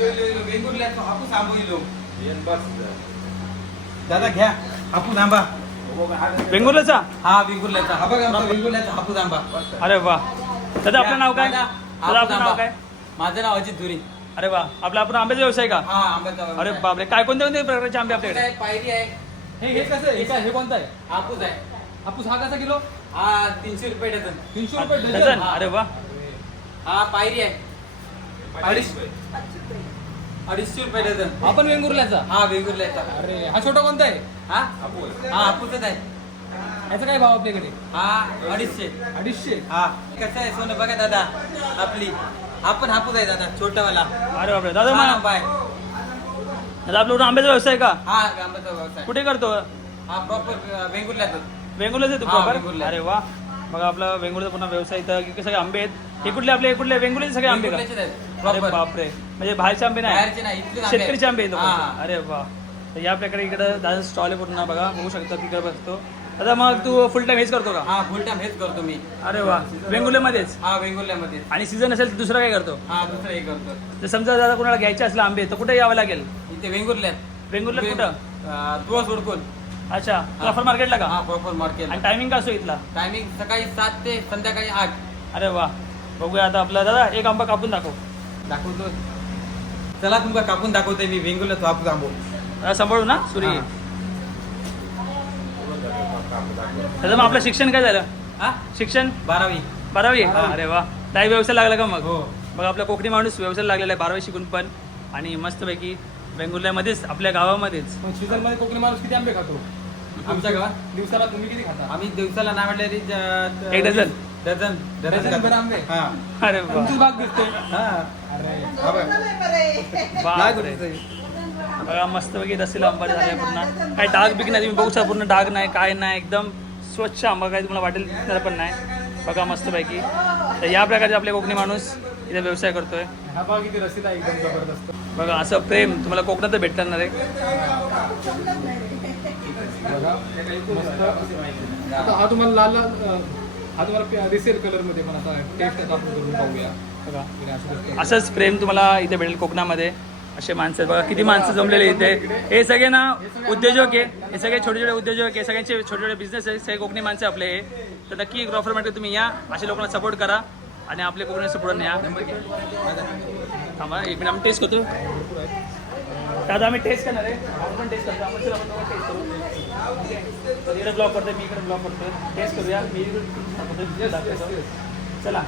वेंगुर्ल्याचा हापूस आंबो इलो दादा घ्या हापूस आंबा वेंगुर्ल्याचा हा वेंगुर्ल्याचा हा बघा आमचा वेंगुर्ल्याचा हापूस आंबा अरे वा दादा आपलं नाव काय दादा आपलं नाव काय माझं नाव अजित धुरी अरे वा आपला आपण आंब्याचा व्यवसाय का हा आंब्याचा अरे बापरे काय कोणत्या कोणत्या प्रकारचे आंबे आपल्याकडे पायरी आहे हे कसं आहे हे कोणतं आहे हापूस आहे हापूस हा कसा किलो हा 300 रुपये डझन 300 रुपये डझन अरे वा हा पायरी आहे 250 रुपये डझन आपण वेंगुर्ल्याचा हा वेंगुर्ल्याचा अरे हा छोटा कोणता आहे हा हा हापूसच आहे याचा काय भाव आपल्याकडे हा 250 250 हा कसं आहे सोनं बघा दादा आपली आपण हापूस आहे दादा छोटावाला अरे बापरे दादा हा मग बाय दादा आपलं आंब्याचा व्यवसाय का हा आंब्याचा व्यवसाय कुठे करतो हा प्रॉपर वेंगुर्ल्याचा वेंगुर्ल्याचा आहे तू हा, प्रॉपर वेंगुर्ला. अरे वा बघा आपला वेंगुर्ल्याचा पुन्हा व्यवसाय इथं की सगळे आंबे आहेत हे कुठले आपले कुठले वेंगुर्ल्याचे सगळे आंबे का वेंगुर्ल्याचेच आहेत अरे प्रॉपर बापरे म्हणजे बाहेरचे आंबे नाही बाहेरचे नाही इथलेच आंबे आहेत. शेतकरीचे आंबे आहेत हा. लोकांचे. अरे वा तर या प्रकारे इकडं दादा स्टॉल आहे पूर्ण बघा बघू शकता तिकडे बसतो दादा मग तू फुल टाइम हेच करतो का हा फुल टाइम हेच करतो मी अरे वा वेंगुर्ल्यामध्येच हा वेंगुर्ल्यामध्ये आणि सीझन असेल तर दुसरा काय करतो हा दुसरं हे करतो जर समजा दादा कोणाला घ्यायचे असले आंबे तर कुठे यावं लागेल इथे वेंगुर्ल्यात वेंगुर्ल्यात कुठं तुळस उडकून अच्छा प्रॉपर मार्केटला का हा प्रॉपर मार्केट आणि टायमिंग का असतो इथला टायमिंग सकाळी 7 ते संध्याकाळी 8 अरे वा बघूया आता आपला दादा एक आंबा कापून दाखव दाखवतो चला तुमका कापून दाखवतोय मी वेंगुर्ल्याचा हापूस आंबो दादा सांभाळू ना सुरी हा. दादा मग आपलं शिक्षण काय झालं हा शिक्षण 12वी 12वी अरे वा काही व्यवसाय लागला का मग हो बघा आपला कोकणी माणूस व्यवसाय लागलेला आहे 12वी शिकून पण आणि मस्तपैकी वेंगुर्ल्यामध्येच आपल्या गावामध्येच पण सीझन मध्ये कोकणी माणूस किती आंबे खातो आमच्या गावात दिवसाला तुम्ही किती खाता आम्ही दिवसाला नाही म्हटलं तरी एक डझन डझन डझनभर आंबे? हा अरे वा तुमचीच बाग दिसते हा अरे हा बघ. नाही बापरे. कुठे बघा मस्तपैकी रसीला आंबा झाला पूर्ण काही डाग बिग नाही तुम्ही बघू शकता पूर्ण डाग नाही काय नाही एकदम स्वच्छ आंबा काय तुम्हाला वाटेल त्याला पण नाही बघा मस्तपैकी तर या प्रकारचे आपले कोकणी माणूस इथे व्यवसाय करतोय हा बाग किती रसीला एकदम जबरदस्त बघा असं प्रेम तुम्हाला कोकणात भेटणार आहे बघा मस्त आता हा तुम्हाला लाल हा तुम्हाला दिसेल कलर मध्ये पण असा टेस्ट आपण करून पाहूया बघा इकडे असं दिसतं. असंच प्रेम तुम्हाला इथे भेटेल कोकणामध्ये असे माणसं आहेत बघा किती माणसं जमलेले इथे हे सगळे ना उद्योजक आहे हे सगळे छोटे छोटे उद्योजक आहे सगळ्यांचे छोटे छोटे बिझनेस आहे सगळे कोकणी माणसं आपले हे तर नक्की ग्रॉफर मार्केट तुम्ही या अशा लोकांना सपोर्ट करा आणि आपले कोकणी सपोर्ट न्या थांबा एक मिनिट आम्ही टेस्ट करतो दादा आम्ही टेस्ट करणार आहे आपण पण टेस्ट करतो आपण टेस्ट करू तर इकडे ब्लॉक करतोय मी इकडे ब्लॉक करतोय टेस्ट करूया मी दाखवतो चला